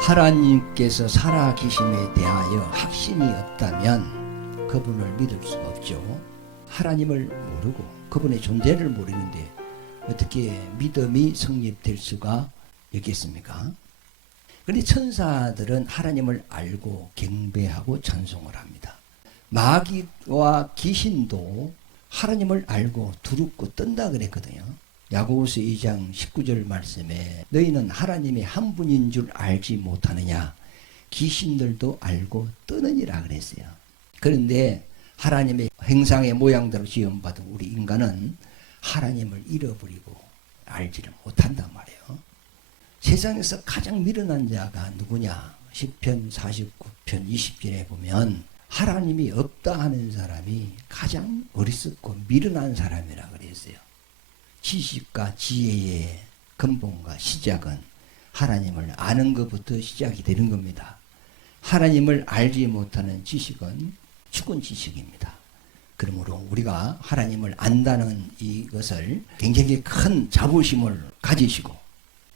하나님께서 살아계심에 대하여 확신이 없다면 그분을 믿을 수가 없죠. 하나님을 모르고 그분의 존재를 모르는데 어떻게 믿음이 성립될 수가 있겠습니까? 그런데 천사들은 하나님을 알고 경배하고 찬송을 합니다. 마귀와 귀신도 하나님을 알고 두렵고 떤다 그랬거든요. 야고보서 2장 19절 말씀에 너희는 하나님이 한 분인 줄 알지 못하느냐, 귀신들도 알고 떠느니라 그랬어요. 그런데 하나님의 형상의 모양대로 지음받은 우리 인간은 하나님을 잃어버리고 알지를 못한단 말이에요. 세상에서 가장 미련한 자가 누구냐? 시편 49편 20절에 보면 하나님이 없다 하는 사람이 가장 어리석고 미련한 사람이라 그랬어요. 지식과 지혜의 근본과 시작은 하나님을 아는 것부터 시작이 되는 겁니다. 하나님을 알지 못하는 지식은 죽은 지식입니다. 그러므로 우리가 하나님을 안다는 이것을 굉장히 큰 자부심을 가지시고,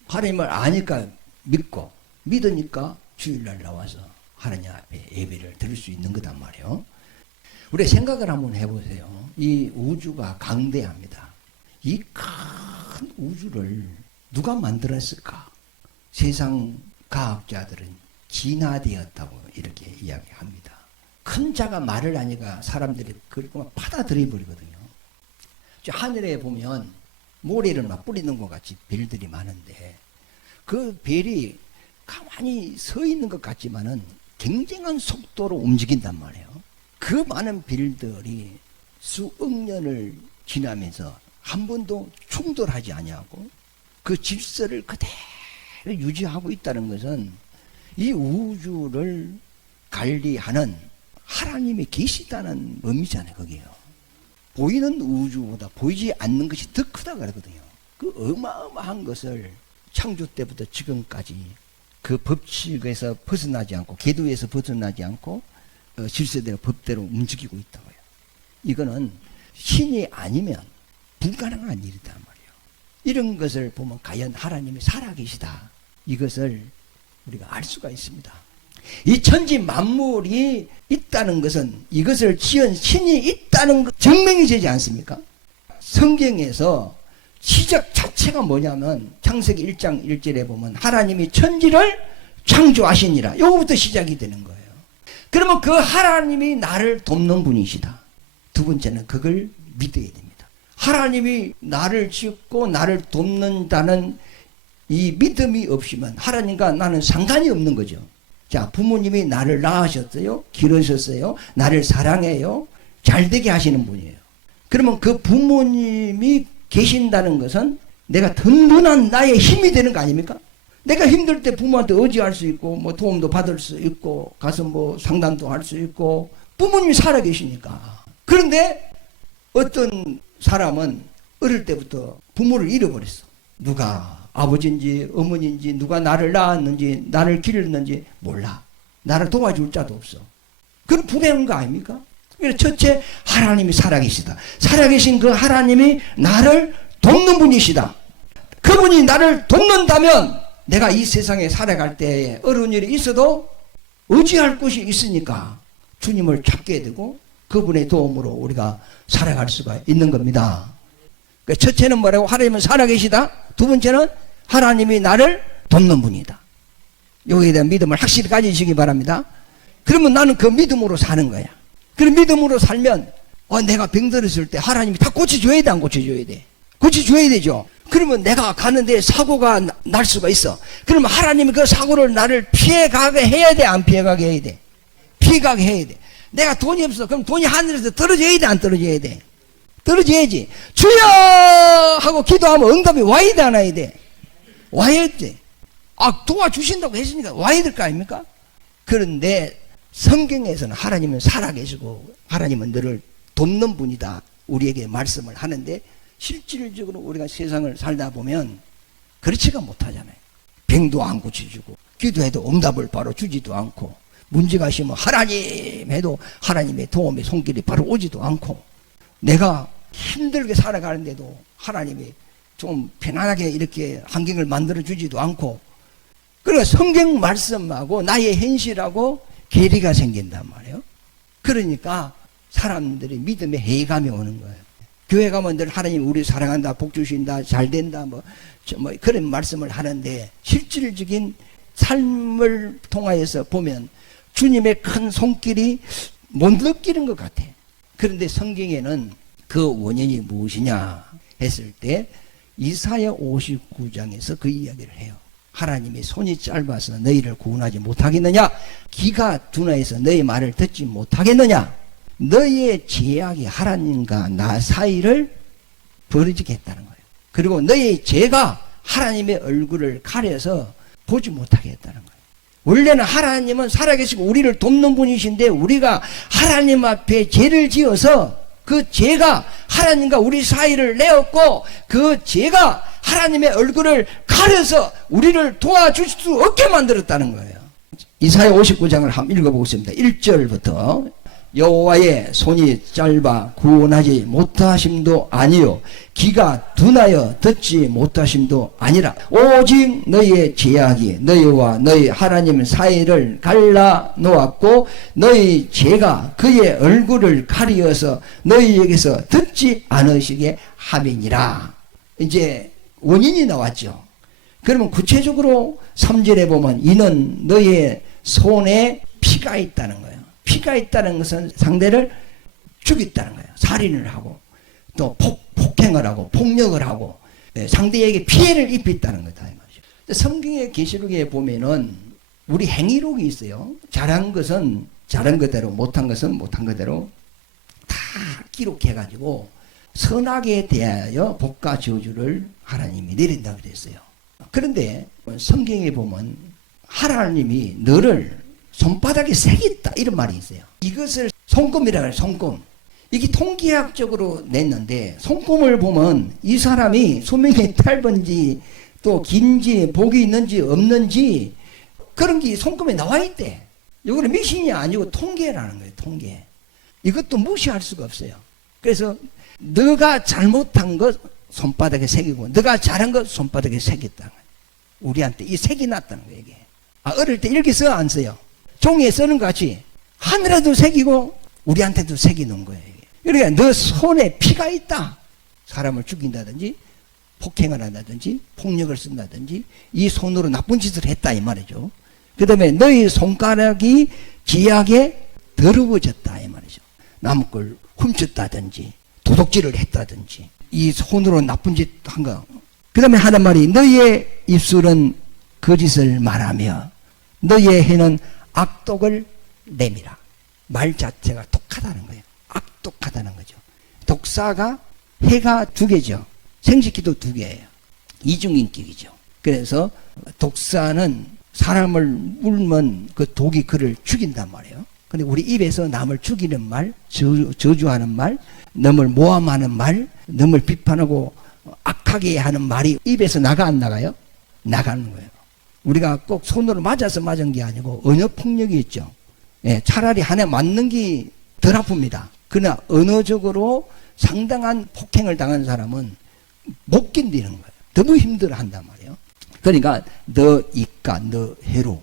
하나님을 아니까 믿고, 믿으니까 주일날 나와서 하나님 앞에 예배를 드릴 수 있는 거단 말이에요. 우리 생각을 한번 해보세요. 이 우주가 강대합니다. 이 큰 우주를 누가 만들었을까? 세상 과학자들은 진화되었다고 이렇게 이야기합니다. 큰 자가 말을 하니까 사람들이 그걸 받아들여 버리거든요. 하늘에 보면 모래를 막 뿌리는 것 같이 별들이 많은데 그 별이 가만히 서 있는 것 같지만은 굉장한 속도로 움직인단 말이에요. 그 많은 별들이 수억 년을 지나면서 한 번도 충돌하지 아니하고 그 질서를 그대로 유지하고 있다는 것은 이 우주를 관리하는 하나님이 계시다는 의미잖아요. 거기요. 보이는 우주보다 보이지 않는 것이 더 크다 그러거든요. 그 어마어마한 것을 창조 때부터 지금까지 그 법칙에서 벗어나지 않고, 궤도에서 벗어나지 않고 질서대로 법대로 움직이고 있다고요. 이거는 신이 아니면 불가능한 일이단 말이에요. 이런 것을 보면 과연 하나님이 살아계시다, 이것을 우리가 알 수가 있습니다. 이 천지 만물이 있다는 것은 이것을 지은 신이 있다는 것 증명이 되지 않습니까? 성경에서 시작 자체가 뭐냐면 창세기 1장 1절에 보면 하나님이 천지를 창조하시니라, 이거부터 시작이 되는 거예요. 그러면 그 하나님이 나를 돕는 분이시다. 두 번째는 그걸 믿어야 됩니다. 하나님이 나를 짓고 나를 돕는다는 이 믿음이 없으면 하나님과 나는 상관이 없는 거죠. 자, 부모님이 나를 낳으셨어요, 기르셨어요, 나를 사랑해요, 잘되게 하시는 분이에요. 그러면 그 부모님이 계신다는 것은 내가 든든한 나의 힘이 되는 거 아닙니까? 내가 힘들 때 부모한테 의지할 수 있고, 뭐 도움도 받을 수 있고, 가서 뭐 상담도 할 수 있고, 부모님이 살아계시니까. 그런데 어떤 사람은 어릴 때부터 부모를 잃어버렸어. 누가 아버지인지 어머니인지 누가 나를 낳았는지 나를 기르는지 몰라. 나를 도와줄 자도 없어. 그건 불행한 거 아닙니까? 그래서 첫째, 하나님이 살아계시다. 살아계신 그 하나님이 나를 돕는 분이시다. 그분이 나를 돕는다면 내가 이 세상에 살아갈 때에 어려운 일이 있어도 의지할 곳이 있으니까 주님을 찾게 되고 그분의 도움으로 우리가 살아갈 수가 있는 겁니다. 그러니까 첫째는 뭐라고? 하나님은 살아계시다. 두 번째는 하나님이 나를 돕는 분이다. 여기에 대한 믿음을 확실히 가지시기 바랍니다. 그러면 나는 그 믿음으로 사는 거야. 그럼 믿음으로 살면 내가 병들었을 때 하나님이 다 고쳐줘야 돼, 안 고쳐줘야 돼? 고쳐줘야 되죠. 그러면 내가 가는데 사고가 날 수가 있어. 그러면 하나님이 그 사고를 나를 피해가게 해야 돼, 안 피해가게 해야 돼? 피해가게 해야 돼. 내가 돈이 없어. 그럼 돈이 하늘에서 떨어져야 돼, 안 떨어져야 돼? 떨어져야지. 주여! 하고 기도하면 응답이 와야 돼, 안 와야 돼? 와야 돼. 도와주신다고 했으니까 와야 될 거 아닙니까? 그런데 성경에서는 하나님은 살아계시고 하나님은 너를 돕는 분이다, 우리에게 말씀을 하는데 실질적으로 우리가 세상을 살다 보면 그렇지가 못하잖아요. 병도 안 고쳐주고 기도해도 응답을 바로 주지도 않고, 문제가 심하면 하나님 해도 하나님의 도움의 손길이 바로 오지도 않고, 내가 힘들게 살아가는데도 하나님이 좀 편안하게 이렇게 환경을 만들어 주지도 않고, 그러니까 성경 말씀하고 나의 현실하고 괴리가 생긴단 말이에요. 그러니까 사람들이 믿음에 해감이 오는 거예요. 교회 가면 늘 하나님 우리 사랑한다, 복 주신다, 잘 된다, 뭐 그런 말씀을 하는데 실질적인 삶을 통하여서 보면 주님의 큰 손길이 못 느끼는 것 같아. 그런데 성경에는 그 원인이 무엇이냐 했을 때 이사야 59장에서 그 이야기를 해요. 하나님의 손이 짧아서 너희를 구원하지 못하겠느냐? 귀가 둔하여서 너희 말을 듣지 못하겠느냐? 너희의 죄악이 하나님과 나 사이를 벌어지게 했다는 거예요. 그리고 너희의 죄가 하나님의 얼굴을 가려서 보지 못하게 했다는 거예요. 원래는 하나님은 살아계시고 우리를 돕는 분이신데 우리가 하나님 앞에 죄를 지어서 그 죄가 하나님과 우리 사이를 내었고 그 죄가 하나님의 얼굴을 가려서 우리를 도와줄 수 없게 만들었다는 거예요. 이사야 59장을 한번 읽어보겠습니다. 1절부터 여호와의 손이 짧아 구원하지 못하심도 아니요 귀가 둔하여 듣지 못하심도 아니라 오직 너희의 죄악이 너희와 너희 하나님 사이를 갈라 놓았고 너희 죄가 그의 얼굴을 가리어서 너희에게서 듣지 않으시게 함이니라. 이제 원인이 나왔죠. 그러면 구체적으로 3절에 보면 이는 너희의 손에 피가 있다는 거예요. 피가 있다는 것은 상대를 죽였다는 거예요. 살인을 하고 또 폭행을 하고 폭력을 하고 상대에게 피해를 입혔다는 거다. 성경의 계시록에 보면은 우리 행위록이 있어요. 잘한 것은 잘한 그대로, 못한 것은 못한 그대로 다 기록해가지고 선악에 대하여 복과 저주를 하나님이 내린다고 그랬어요. 그런데 성경에 보면 하나님이 너를 손바닥에 새겼다 이런 말이 있어요. 이것을 손금이라고 해요. 손금. 이게 통계학적으로 냈는데 손금을 보면 이 사람이 수명이 짧은지 또 긴지 복이 있는지 없는지 그런 게 손금에 나와 있대. 이거는 미신이 아니고 통계라는 거예요. 통계. 이것도 무시할 수가 없어요. 그래서 너가 잘못한 것 손바닥에 새기고 너가 잘한 것 손바닥에 새겼다. 우리한테 이 색이 났다는 거예요. 이게. 어릴 때 이렇게 써 안 써요? 종이에 쓰는 것 같이 하늘에도 새기고 우리한테도 새기는 거예요. 그러니까 너 손에 피가 있다. 사람을 죽인다든지 폭행을 한다든지 폭력을 쓴다든지 이 손으로 나쁜 짓을 했다 이 말이죠. 그 다음에 너희 손가락이 죄악에 더러워졌다 이 말이죠. 남 걸 훔쳤다든지 도둑질을 했다든지 이 손으로 나쁜 짓 한 거. 그 다음에 하는 말이 너희의 입술은 거짓을 말하며 너희의 혀는 악독을 내밀어. 말 자체가 독하다는 거예요. 악독하다는 거죠. 독사가 해가 두 개죠. 생식기도 두 개예요. 이중인격이죠. 그래서 독사는 사람을 물면 그 독이 그를 죽인단 말이에요. 근데 우리 입에서 남을 죽이는 말, 저주하는 말, 남을 모함하는 말, 남을 비판하고 악하게 하는 말이 입에서 나가 안 나가요? 나가는 거예요. 우리가 꼭 손으로 맞아서 맞은 게 아니고 언어폭력이 있죠. 예, 차라리 하나 맞는 게 덜 아픕니다. 그러나 언어적으로 상당한 폭행을 당한 사람은 못 견디는 거예요. 너무 힘들어한단 말이에요. 그러니까 너 입과 너 혀로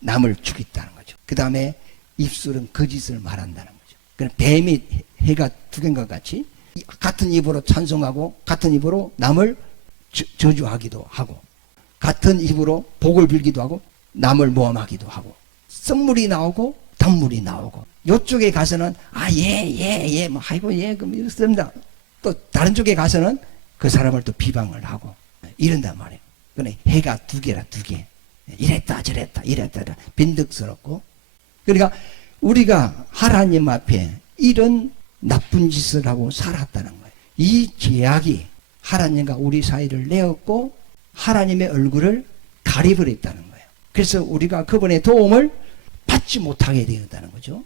남을 죽였다는 거죠. 그 다음에 입술은 거짓을 말한다는 거죠. 그럼 뱀이 해가 두 개인 것 같이 같은 입으로 찬송하고 같은 입으로 남을 저주하기도 하고 같은 입으로 복을 빌기도 하고 남을 모함하기도 하고 선물이 나오고 단물이 나오고 이쪽에 가서는 예 뭐 아이고 예 그럼 이렇습니다. 또 다른 쪽에 가서는 그 사람을 또 비방을 하고 이런단 말이에요. 그러니 해가 두 개라 두 개. 이랬다 저랬다 이랬다 빈득스럽고. 그러니까 우리가 하나님 앞에 이런 나쁜 짓을 하고 살았다는 거예요. 이 죄악이 하나님과 우리 사이를 내었고 하나님의 얼굴을 가려버렸다는 거예요. 그래서 우리가 그분의 도움을 받지 못하게 되었다는 거죠.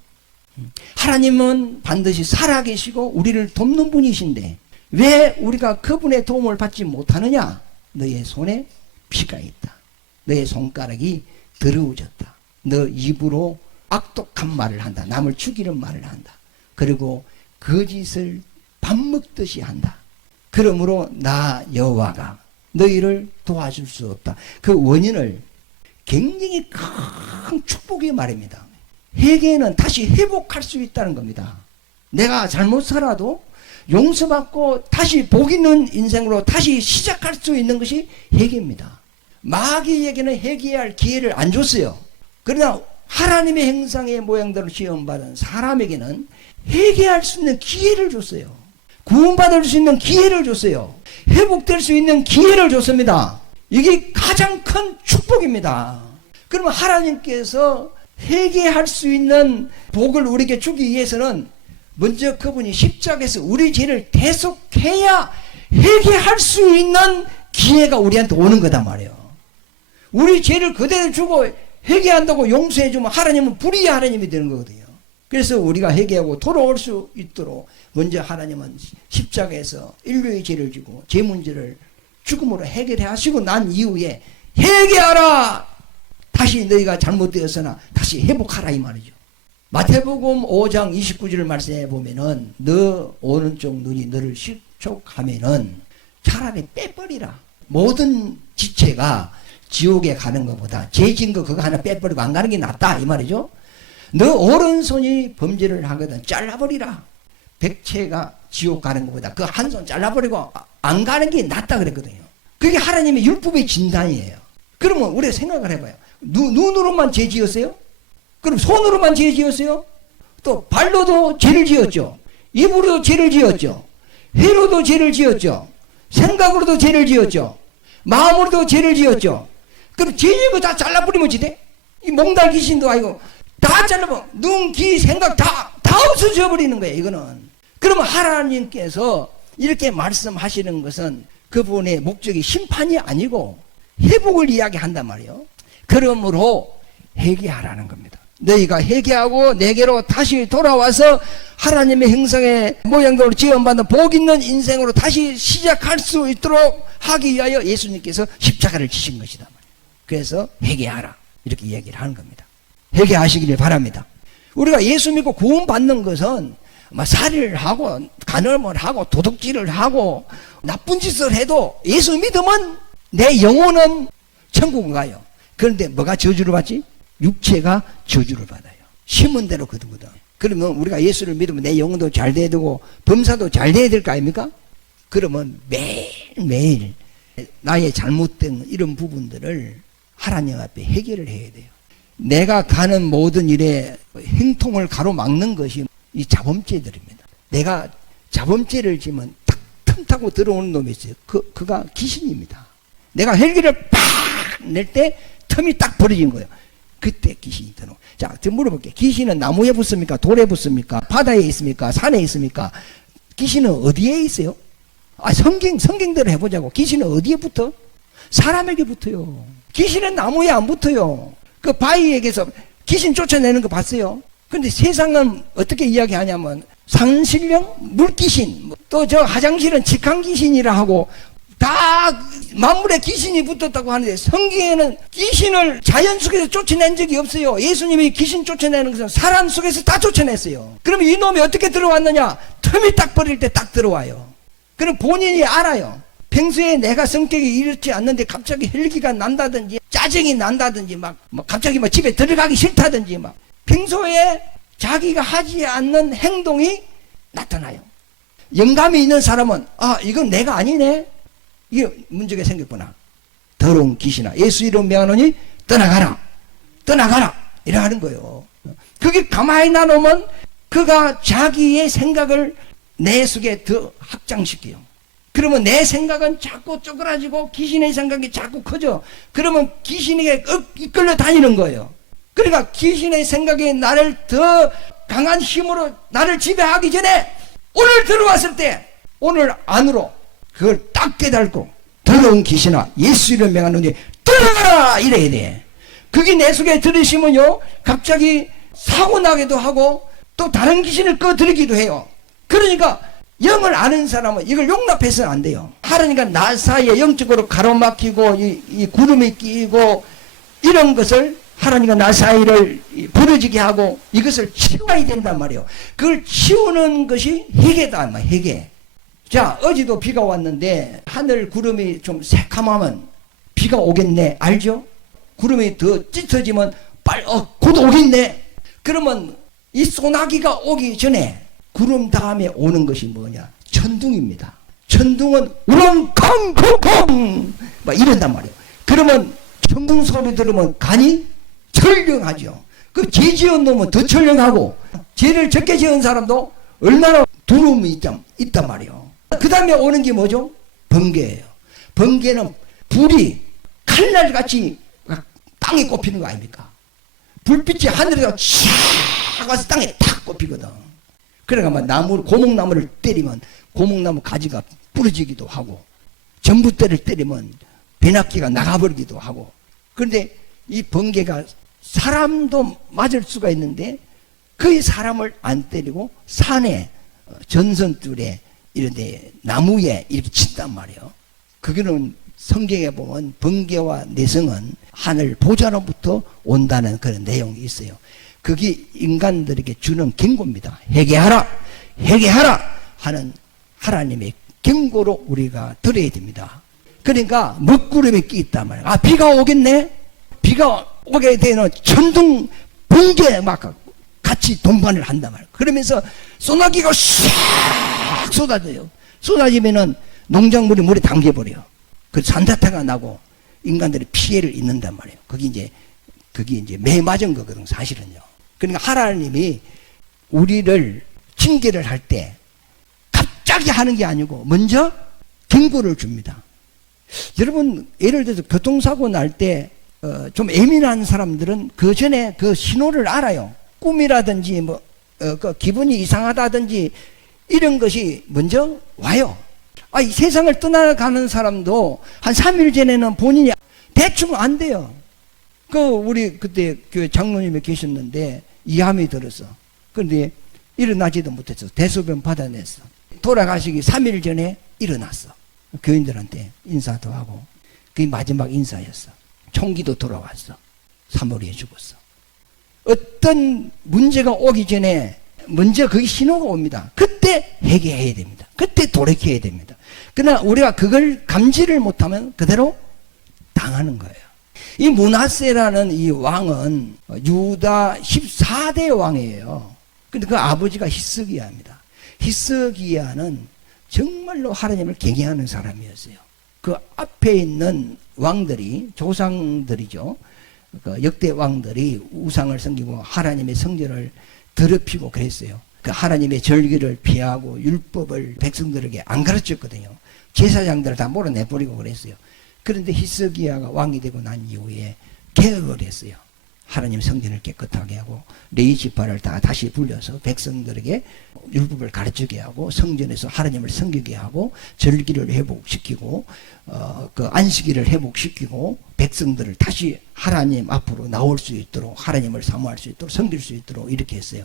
하나님은 반드시 살아계시고 우리를 돕는 분이신데 왜 우리가 그분의 도움을 받지 못하느냐? 너의 손에 피가 있다. 너의 손가락이 더러워졌다. 너 입으로 악독한 말을 한다. 남을 죽이는 말을 한다. 그리고 거짓을 밥 먹듯이 한다. 그러므로 나 여호와가 너희를 도와줄 수 없다. 그 원인을 굉장히 큰 축복의 말입니다. 회개는 다시 회복할 수 있다는 겁니다. 내가 잘못 살아도 용서받고 다시 복 있는 인생으로 다시 시작할 수 있는 것이 회개입니다. 마귀에게는 회개할 기회를 안 줬어요. 그러나 하나님의 형상의 모양대로 시험받은 사람에게는 회개할 수 있는 기회를 줬어요. 구원받을 수 있는 기회를 줬어요. 회복될 수 있는 기회를 줬습니다. 이게 가장 큰 축복입니다. 그러면 하나님께서 회개할 수 있는 복을 우리에게 주기 위해서는 먼저 그분이 십자가에서 우리 죄를 대속해야 회개할 수 있는 기회가 우리한테 오는 거단 말이에요. 우리 죄를 그대로 주고 회개한다고 용서해주면 하나님은 불의의 하나님이 되는 거거든요. 그래서 우리가 회개하고 돌아올 수 있도록 먼저 하나님은 십자가에서 인류의 죄를 지고 죄 문제를 죽음으로 해결해 하시고 난 이후에 회개하라! 다시 너희가 잘못되었으나 다시 회복하라 이 말이죠. 마태복음 5장 29절 말씀에 보면은 너 오른쪽 눈이 너를 실족하면은 차라리 빼버리라. 모든 지체가 지옥에 가는 것보다 죄진 거 그거 하나 빼버리고 안 가는 게 낫다 이 말이죠. 너 오른손이 범죄를 하거든 잘라버리라. 백체가 지옥 가는 것보다 그 한 손 잘라버리고 안 가는 게 낫다 그랬거든요. 그게 하나님의 율법의 진단이에요. 그러면 우리가 생각을 해봐요. 눈으로만 죄 지었어요? 그럼 손으로만 죄 지었어요? 또 발로도 죄를 지었죠. 입으로도 죄를 지었죠. 혀로도 죄를 지었죠. 생각으로도 죄를 지었죠. 마음으로도 죄를 지었죠. 그럼 죄 지은 거 다 잘라버리면 지대? 이 몽달 귀신도 아니고 다 잘라버려. 눈, 귀, 생각 다 없어져 버리는 거예요. 이거는. 그러면 하나님께서 이렇게 말씀하시는 것은 그분의 목적이 심판이 아니고 회복을 이야기한단 말이에요. 그러므로 회개하라는 겁니다. 너희가 회개하고 내게로 다시 돌아와서 하나님의 형상의 모양대로 지원받는 복 있는 인생으로 다시 시작할 수 있도록 하기 위하여 예수님께서 십자가를 지신 것이다. 그래서 회개하라 이렇게 이야기를 하는 겁니다. 회개하시기를 바랍니다. 우리가 예수 믿고 구원받는 것은 살인을 하고 간음을 하고 도둑질을 하고 나쁜 짓을 해도 예수 믿으면 내 영혼은 천국을 가요. 그런데 뭐가 저주를 받지? 육체가 저주를 받아요. 심은 대로 거두거든. 그러면 우리가 예수를 믿으면 내 영혼도 잘 돼야 되고 범사도 잘 돼야 될 거 아닙니까? 그러면 매일매일 나의 잘못된 이런 부분들을 하나님 앞에 해결을 해야 돼요. 내가 가는 모든 일에 행통을 가로막는 것이 이 자범죄들입니다. 내가 자범죄를 지면 탁 틈 타고 들어오는 놈이 있어요. 그가 귀신입니다. 내가 헬기를 팍 낼 때 틈이 딱 벌어진 거예요. 그때 귀신이 들어오고. 자, 지금 물어볼게요. 귀신은 나무에 붙습니까? 돌에 붙습니까? 바다에 있습니까? 산에 있습니까? 귀신은 어디에 있어요? 성경대로 해보자고. 귀신은 어디에 붙어? 사람에게 붙어요. 귀신은 나무에 안 붙어요. 그 바위에게서 귀신 쫓아내는 거 봤어요? 근데 세상은 어떻게 이야기하냐면 산신령, 물귀신, 또 저 화장실은 직한귀신이라 하고 다 만물에 귀신이 붙었다고 하는데 성경에는 귀신을 자연 속에서 쫓아낸 적이 없어요. 예수님이 귀신 쫓아내는 것은 사람 속에서 다 쫓아냈어요. 그러면 이놈이 어떻게 들어왔느냐? 틈이 딱 버릴 때 딱 들어와요. 그럼 본인이 알아요. 평소에 내가 성격이 이렇지 않는데 갑자기 헬기가 난다든지 짜증이 난다든지 막 갑자기 집에 들어가기 싫다든지 막 평소에 자기가 하지 않는 행동이 나타나요. 영감이 있는 사람은 이건 내가 아니네. 이게 문제가 생겼구나. 더러운 귀신아 예수 이름 명하노니 떠나가라. 떠나가라. 이래 하는 거예요. 그게 가만히 놔놓으면 그가 자기의 생각을 내 속에 더 확장시켜요. 그러면 내 생각은 자꾸 쪼그라지고 귀신의 생각이 자꾸 커져. 그러면 귀신에게 이끌려 다니는 거예요. 그러니까 귀신의 생각이 나를 더 강한 힘으로 나를 지배하기 전에 오늘 들어왔을 때 오늘 안으로 그걸 딱 깨달고 더러운 귀신아 예수 이름 명하노니 떠나가라 이래야 돼. 그게 내 속에 들으시면요 갑자기 사고 나기도 하고 또 다른 귀신을 꺼들이기도 해요. 그러니까 영을 아는 사람은 이걸 용납해서는 안 돼요. 하나님과 나 사이에 영적으로 가로막히고 이 구름이 끼고 이런 것을 하나님과 나 사이를 부러지게 하고 이것을 치워야 된단 말이에요. 그걸 치우는 것이 회개다. 회개. 자, 어제도 비가 왔는데 하늘 구름이 좀 새카마면 비가 오겠네. 알죠? 구름이 더 짙어지면 곧 오겠네. 그러면 이 소나기가 오기 전에 구름 다음에 오는 것이 뭐냐? 천둥입니다. 천둥은 우렁쾅쿵쿵 막 이런단 말이에요. 그러면 천둥 소리 들으면 간이 철렁하죠. 그 죄 지은 놈은 더 철렁하고 죄를 적게 지은 사람도 얼마나 두려움이 있단 말이에요. 그 다음에 오는 게 뭐죠? 번개예요. 번개는 불이 칼날같이 땅에 꼽히는 거 아닙니까? 불빛이 하늘에서 쫙 와서 땅에 탁 꼽히거든. 그러니까 나무, 고목나무를 때리면 고목나무 가지가 부러지기도 하고, 전봇대를 때리면 배낙기가 나가버리기도 하고. 그런데 이 번개가 사람도 맞을 수가 있는데 거의 사람을 안 때리고 산에, 전선줄에, 이런데 나무에 이렇게 친단 말이에요. 그거는 성경에 보면 번개와 내성은 하늘 보좌로부터 온다는 그런 내용이 있어요. 그게 인간들에게 주는 경고입니다. 회개하라, 회개하라 하는 하나님의 경고로 우리가 들어야 됩니다. 그러니까 먹구름이 끼 있단 말이에요. 아, 비가 오겠네? 비가 오게 되는 천둥, 번개 막 같이 동반을 한단 말이에요. 그러면서 소나기가 샥 쏟아져요. 쏟아지면은 농작물이 물에 담겨버려요. 그 산사태가 나고 인간들이 피해를 입는단 말이에요. 그게 이제 매 맞은 거거든, 사실은요. 그러니까 하나님이 우리를 징계를 할 때 갑자기 하는 게 아니고 먼저 경고를 줍니다. 여러분, 예를 들어서 교통사고 날 때 좀 예민한 사람들은 그 전에 그 신호를 알아요. 꿈이라든지 그 기분이 이상하다든지 이런 것이 먼저 와요. 이 세상을 떠나가는 사람도 한 3일 전에는 본인이 대충 안 돼요. 우리 그때 교회 장로님이 계셨는데 이암이 들었어. 그런데 일어나지도 못했어. 대소변 받아냈어. 돌아가시기 3일 전에 일어났어. 교인들한테 인사도 하고. 그게 마지막 인사였어. 총기도 돌아왔어. 사모리에 죽었어. 어떤 문제가 오기 전에 먼저 거기 신호가 옵니다. 그때 회개해야 됩니다. 그때 돌이켜야 됩니다. 그러나 우리가 그걸 감지를 못하면 그대로 당하는 거예요. 이 므낫세라는 이 왕은 유다 14대 왕이에요. 근데 그 아버지가 히스기야입니다. 히스기야는 정말로 하나님을 경외하는 사람이었어요. 그 앞에 있는 왕들이, 조상들이죠. 그 역대 왕들이 우상을 섬기고 하나님의 성전을 더럽히고 그랬어요. 그 하나님의 절기를 피하고 율법을 백성들에게 안 가르쳤거든요. 제사장들을 다 몰아내버리고 그랬어요. 그런데 히스기야가 왕이 되고 난 이후에 개혁을 했어요. 하나님 성전을 깨끗하게 하고 레위 지파를 다 다시 불려서 백성들에게 율법을 가르치게 하고 성전에서 하나님을 섬기게 하고 절기를 회복시키고 그 안식일을 회복시키고 백성들을 다시 하나님 앞으로 나올 수 있도록 하나님을 사모할 수 있도록 섬길 수 있도록 이렇게 했어요.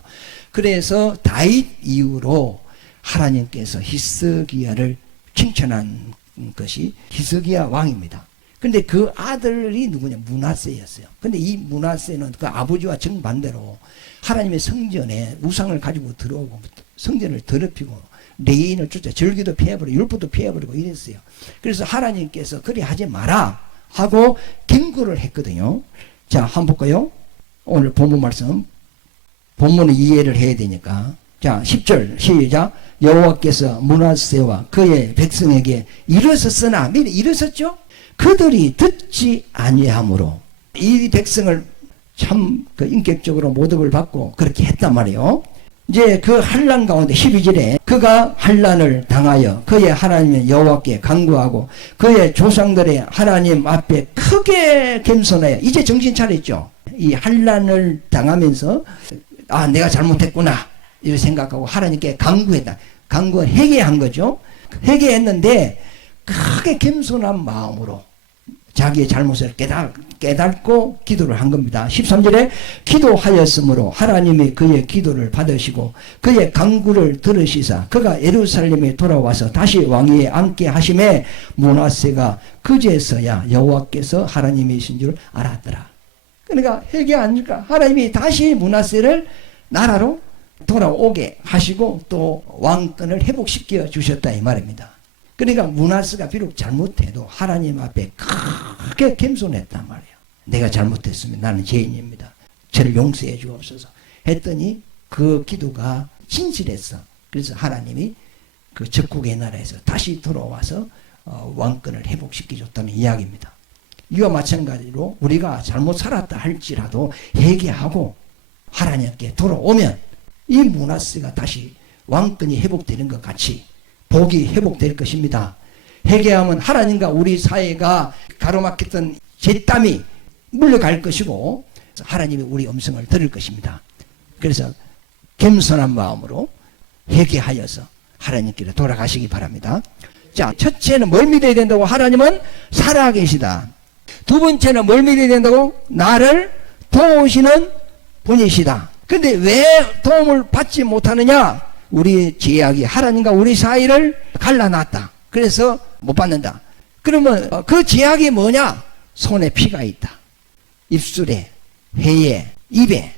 그래서 다윗 이후로 하나님께서 히스기야를 칭찬한 것이 히스기야 왕입니다. 근데 그 아들이 누구냐? 므낫세였어요. 근데 이 므낫세는 그 아버지와 정반대로 하나님의 성전에 우상을 가지고 들어오고 성전을 더럽히고 레인을 쫓아 절기도 피해버리고 율법도 피해버리고 이랬어요. 그래서 하나님께서 그리 하지 마라 하고 경고를 했거든요. 자, 한번 볼까요? 오늘 본문 말씀, 본문을 이해를 해야 되니까. 자, 10절 시작. 여호와께서 므낫세와 그의 백성에게 일어섰으나, 미리 일어섰죠? 그들이 듣지 아니하므로 이 백성을 참 그 인격적으로 모독을 받고 그렇게 했단 말이에요. 이제 그 환난 가운데 12절에 그가 환난을 당하여 그의 하나님의 여호와께 간구하고 그의 조상들의 하나님 앞에 크게 겸손하여 이제 정신 차렸죠. 이 환난을 당하면서 내가 잘못했구나 이렇게 생각하고 하나님께 간구했다. 간구 회개한 거죠. 회개했는데 크게 겸손한 마음으로 자기의 잘못을 깨닫고 기도를 한 겁니다. 13절에 기도하였으므로 하나님이 그의 기도를 받으시고 그의 간구를 들으시사 그가 예루살렘에 돌아와서 다시 왕위에 앉게 하심에 므낫세가 그제서야 여호와께서 하나님이신 줄 알았더라. 그러니까 회개하니까 하나님이 다시 므낫세를 나라로 돌아오게 하시고 또 왕권을 회복시켜 주셨다 이 말입니다. 그러니까 므낫세가 비록 잘못해도 하나님 앞에 크게 겸손했단 말이에요. 내가 잘못했습니다. 나는 죄인입니다. 저를 용서해 주옵소서. 했더니 그 기도가 진실했어. 그래서 하나님이 그 적국의 나라에서 다시 돌아와서 왕권을 회복시켜 줬다는 이야기입니다. 이와 마찬가지로 우리가 잘못 살았다 할지라도 회개하고 하나님께 돌아오면 이 문하세가 다시 왕권이 회복되는 것 같이 복이 회복될 것입니다. 회개하면 하나님과 우리 사이가 가로막혔던 죄땀이 물러갈 것이고 하나님이 우리 음성을 들을 것입니다. 그래서 겸손한 마음으로 회개하여서 하나님께로 돌아가시기 바랍니다. 자, 첫째는 뭘 믿어야 된다고? 하나님은 살아계시다. 두 번째는 뭘 믿어야 된다고? 나를 도우시는 분이시다. 근데 왜 도움을 받지 못하느냐? 우리 죄악이 하나님과 우리 사이를 갈라놨다. 그래서 못 받는다. 그러면 그 죄악이 뭐냐? 손에 피가 있다. 입술에, 혀에, 입에.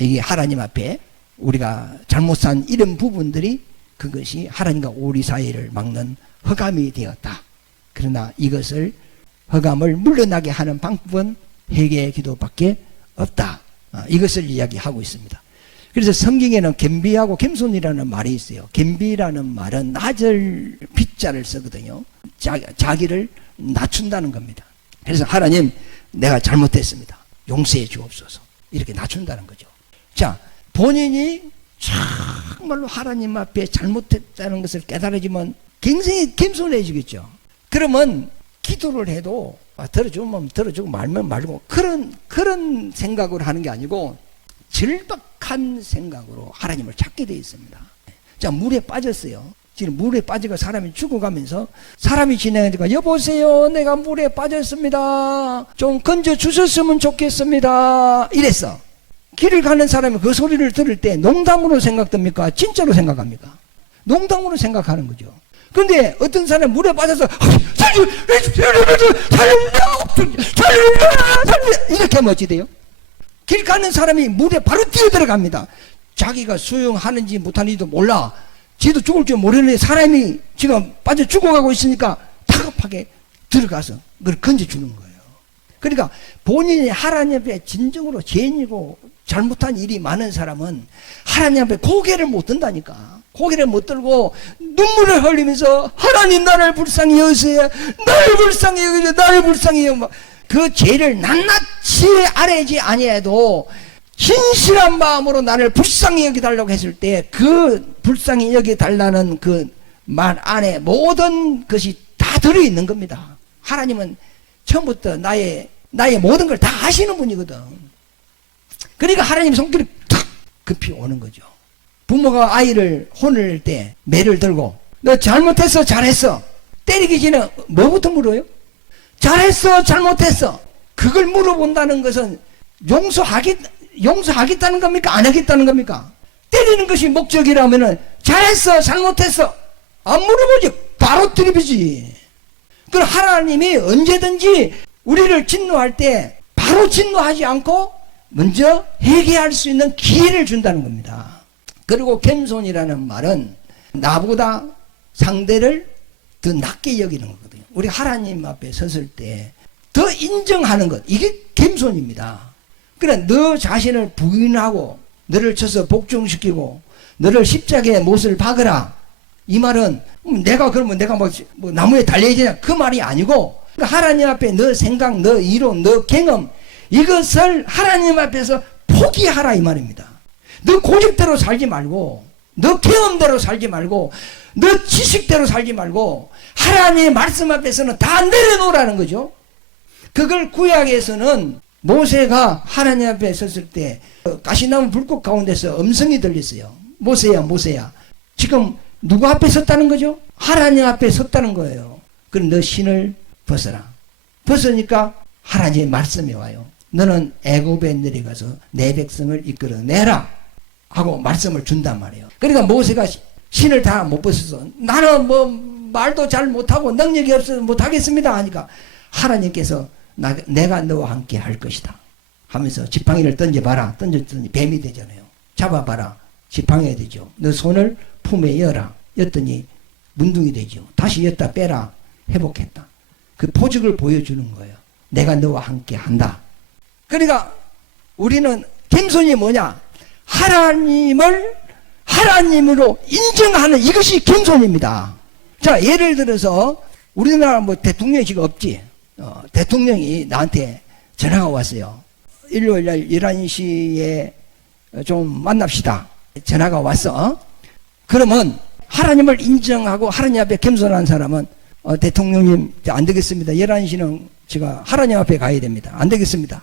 이게 하나님 앞에 우리가 잘못 산 이런 부분들이 그것이 하나님과 우리 사이를 막는 허감이 되었다. 그러나 이것을 허감을 물러나게 하는 방법은 회개의 기도밖에 없다. 이것을 이야기하고 있습니다. 그래서 성경에는 겸비하고 겸손이라는 말이 있어요. 겸비라는 말은 낮을 빗자를 쓰거든요. 자기를 낮춘다는 겁니다. 그래서 하나님, 내가 잘못했습니다. 용서해 주옵소서. 이렇게 낮춘다는 거죠. 자, 본인이 정말로 하나님 앞에 잘못했다는 것을 깨달아지면 굉장히 겸손해지겠죠. 그러면 기도를 해도 들어주면 들어주고 말면 말고 그런 생각으로 하는 게 아니고 절박한 생각으로 하나님을 찾게 되어 있습니다. 자, 물에 빠졌어요. 지금 물에 빠지고 사람이 죽어가면서 사람이 지나가니까 여보세요, 내가 물에 빠졌습니다. 좀 건져 주셨으면 좋겠습니다. 이랬어. 길을 가는 사람이 그 소리를 들을 때 농담으로 생각됩니까? 진짜로 생각합니까? 농담으로 생각하는 거죠. 근데 어떤 사람이 물에 빠져서 살려 이렇게 하면 어찌 돼요? 길 가는 사람이 물에 바로 뛰어들어갑니다. 자기가 수영하는지 못하는지도 몰라. 지도 죽을 줄 모르는데 사람이 지금 빠져 죽어가고 있으니까 다급하게 들어가서 그걸 건져주는 거예요. 그러니까 본인이 하나님 앞에 진정으로 죄인이고 잘못한 일이 많은 사람은 하나님 앞에 고개를 못 든다니까. 고개를 못 들고 눈물을 흘리면서 하나님, 나를 불쌍히 여기세요. 나를 불쌍히 여기세요. 나를 불쌍히 여기세요. 그 죄를 낱낱이 아뢰지 아니해도 진실한 마음으로 나를 불쌍히 여기달라고 했을 때 그 불쌍히 여기달라는 그 말 안에 모든 것이 다 들어있는 겁니다. 하나님은 처음부터 나의 모든 걸 다 아시는 분이거든. 그러니까 하나님 손길이 탁 급히 오는 거죠. 부모가 아이를 혼낼 때 매를 들고 너 잘못했어, 잘했어. 때리기 전에 뭐부터 물어요? 잘했어, 잘못했어. 그걸 물어본다는 것은 용서하겠다는 겁니까? 안 하겠다는 겁니까? 때리는 것이 목적이라면은 잘했어, 잘못했어. 안 물어보지. 바로 때리지. 그럼 하나님이 언제든지 우리를 진노할 때 바로 진노하지 않고 먼저 회개할 수 있는 기회를 준다는 겁니다. 그리고 겸손이라는 말은 나보다 상대를 더 낮게 여기는 거거든요. 우리 하나님 앞에 섰을 때 더 인정하는 것, 이게 겸손입니다. 그래, 너 자신을 부인하고 너를 쳐서 복종시키고 너를 십자가에 못을 박으라, 이 말은 내가 그러면 내가 뭐 나무에 달려야 되냐, 그 말이 아니고 하나님 앞에 너 생각, 너 이론, 너 경험, 이것을 하나님 앞에서 포기하라, 이 말입니다. 너 고집대로 살지 말고, 너 경험대로 살지 말고, 너 지식대로 살지 말고 하나님의 말씀 앞에서는 다 내려놓으라는 거죠. 그걸 구약에서는 모세가 하나님 앞에 섰을 때 가시나무 불꽃 가운데서 음성이 들렸어요. 모세야, 모세야. 지금 누구 앞에 섰다는 거죠? 하나님 앞에 섰다는 거예요. 그럼 너 신을 벗어라. 벗으니까 하나님의 말씀이 와요. 너는 애굽에 내려가서 내 백성을 이끌어내라 하고 말씀을 준단 말이에요. 그러니까 모세가 신을 다 못 벗어서 나는 뭐 말도 잘 못하고 능력이 없어서 못하겠습니다 하니까 하나님께서 내가 너와 함께 할 것이다 하면서 지팡이를 던져봐라. 던졌더니 뱀이 되잖아요. 잡아봐라. 지팡이가 되죠. 너 손을 품에 여라. 였더니 문둥이 되죠. 다시 였다 빼라. 회복했다. 그 포직을 보여주는 거예요. 내가 너와 함께 한다. 그러니까 우리는 겸손이 뭐냐? 하나님을 하나님으로 인정하는 이것이 겸손입니다. 자, 예를 들어서 우리나라 뭐 대통령이 없지. 대통령이 나한테 전화가 왔어요. 일요일날 11시에 좀 만납시다. 전화가 왔어. 그러면 하나님을 인정하고 하나님 앞에 겸손한 사람은 대통령님 안 되겠습니다. 11시는 제가 하나님 앞에 가야 됩니다. 안 되겠습니다.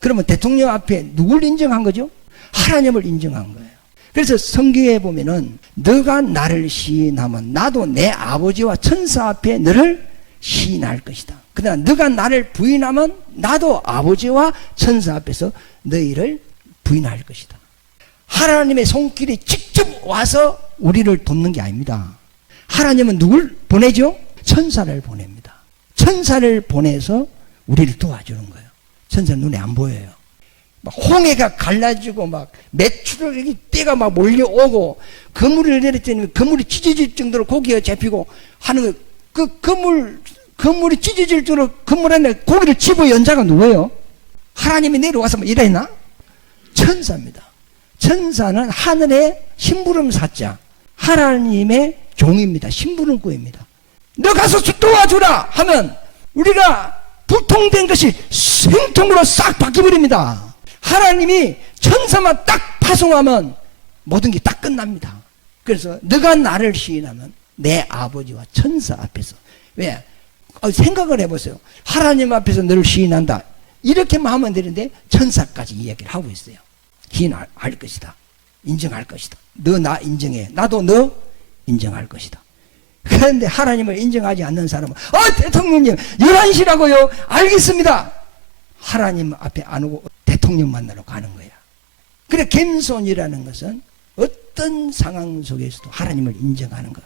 그러면 대통령 앞에 누굴 인정한 거죠? 하나님을 인정한 거예요. 그래서 성경에 보면은 너가 나를 시인하면 나도 내 아버지와 천사 앞에 너를 시인할 것이다. 그러나 너가 나를 부인하면 나도 아버지와 천사 앞에서 너희를 부인할 것이다. 하나님의 손길이 직접 와서 우리를 돕는 게 아닙니다. 하나님은 누굴 보내죠? 천사를 보냅니다. 천사를 보내서 우리를 도와주는 거예요. 천사는 눈에 안 보여요. 막 홍해가 갈라지고 막 메추라기 떼가 막 몰려오고 그물을 내렸더니 그물이 찢어질 정도로 고기가 잡히고 하는 그 그물이 찢어질 정도로 그물 안에 고기를 집어 연자가 누구예요? 하나님이 내려와서 뭐 이랬나? 천사입니다. 천사는 하늘의 심부름사자, 하나님의 종입니다. 심부름꾼입니다. 너 가서 도와주라 하면 우리가 불통된 것이 생통으로 싹 바뀌어버립니다. 하나님이 천사만 딱 파송하면 모든 게 딱 끝납니다. 그래서 너가 나를 시인하면 내 아버지와 천사 앞에서, 왜? 생각을 해보세요. 하나님 앞에서 너를 시인한다 이렇게만 하면 되는데 천사까지 이야기를 하고 있어요. 시인할 것이다. 인정할 것이다. 너 나 인정해. 나도 너 인정할 것이다. 그런데 하나님을 인정하지 않는 사람은 대통령님 11시라고요? 알겠습니다. 하나님 앞에 안 오고 대통령 만나러 가는 거야. 그래, 겸손이라는 것은 어떤 상황 속에서도 하나님을 인정하는 것,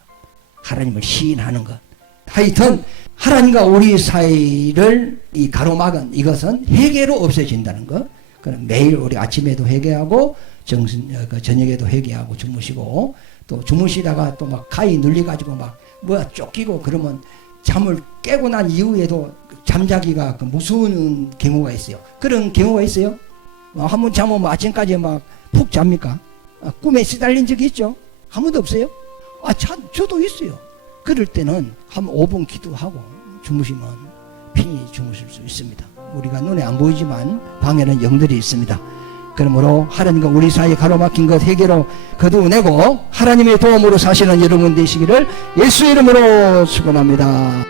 하나님을 시인하는 것. 하여튼 하나님과 우리 사이를 이 가로막은 이것은 회개로 없어진다는 것. 그럼 매일 우리 아침에도 회개하고 저녁에도 회개하고 주무시고, 또 주무시다가 또 막 가위 눌려가지고 막 뭐야 쫓기고 그러면 잠을 깨고 난 이후에도 잠자기가 무서운 경우가 있어요. 그런 경우가 있어요? 한번 잠으면 아침까지 막 푹 잡니까? 꿈에 시달린 적이 있죠? 한 번도 없어요? 저도 있어요. 그럴 때는 한 5분 기도하고 주무시면 편히 주무실 수 있습니다. 우리가 눈에 안 보이지만 방에는 영들이 있습니다. 그러므로 하나님과 우리 사이에 가로막힌 것 회개로 거두어내고 하나님의 도움으로 사시는 여러분 되시기를 예수의 이름으로 축원합니다.